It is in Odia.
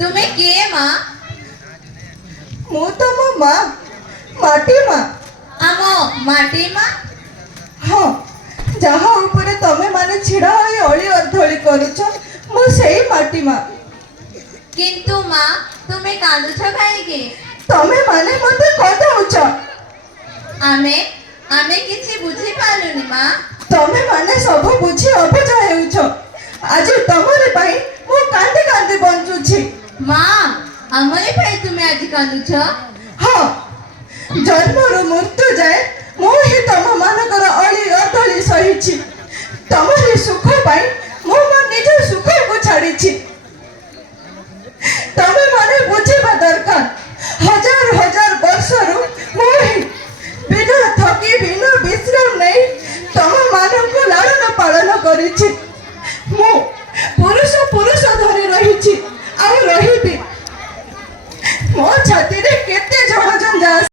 तुम्हें किए माँ ମୁଁ ତମ ମା ମାଟି ମା। ଆମ ମାଟି ମା ହଁ, ଯାହା ଉପରେ ତମେ ମାନେ ଛିଡ଼ା ହୋଇ ଅଳି ଅର୍ଦ୍ଦଳି କରୁଛ ମୁଁ ସେଇ ମାଟି ମା। କିନ୍ତୁ ମା ତୁମେ କାନ୍ଦୁଛ କାହିଁକି? ତମେ ମାନେ ମତେ କଦଉଛ। ଆମେ ଆମେ କିଛି ବୁଝିପାରୁନି ମା। ତମେ ମାନେ ସବୁ ବୁଝି ଅବୁଝା ହେଉଛ। ଆଜି ତମରି ପାଇଁ ମୁଁ କାନ୍ଦି କାନ୍ଦି ବଞ୍ଚୁଛି। ମା ଆମରି ପାଇଁ ତୁମେ ଆଜି କାନ୍ଦୁଛ? ହଁ, ଜନ୍ମରୁ ମୃତ୍ୟୁ ଯାଏ ମୁଁ ହିଁ ତମ ମାନଙ୍କର ଅଳି ଅର୍ଦ୍ଦଳି ସହିଛି। ତମରି ସୁଖ ପାଇଁ ମୁଁ ମୋ ନିଜ ସୁଖକୁ ଛାଡ଼ିଛି। ତମେ ମାନେ ବୁଝିବା ଦରକାର, ହଜାର ହଜାର ବର୍ଷରୁ ମୁଁ ହିଁ ବିନା ଥକି ବିନା ବିଶ୍ରାମ ନେଇ ତମ ମାନଙ୍କୁ ଲାଳନ ପାଳନ କରିଛି। ମୁଁ ପୁରୁଷ ପୁରୁଷ ଧରି ରହିଛି ଆଉ ରହିବି। ମୋ ଛାତିରେ କେତେ ଝଡ଼ ଝଞ୍ଜା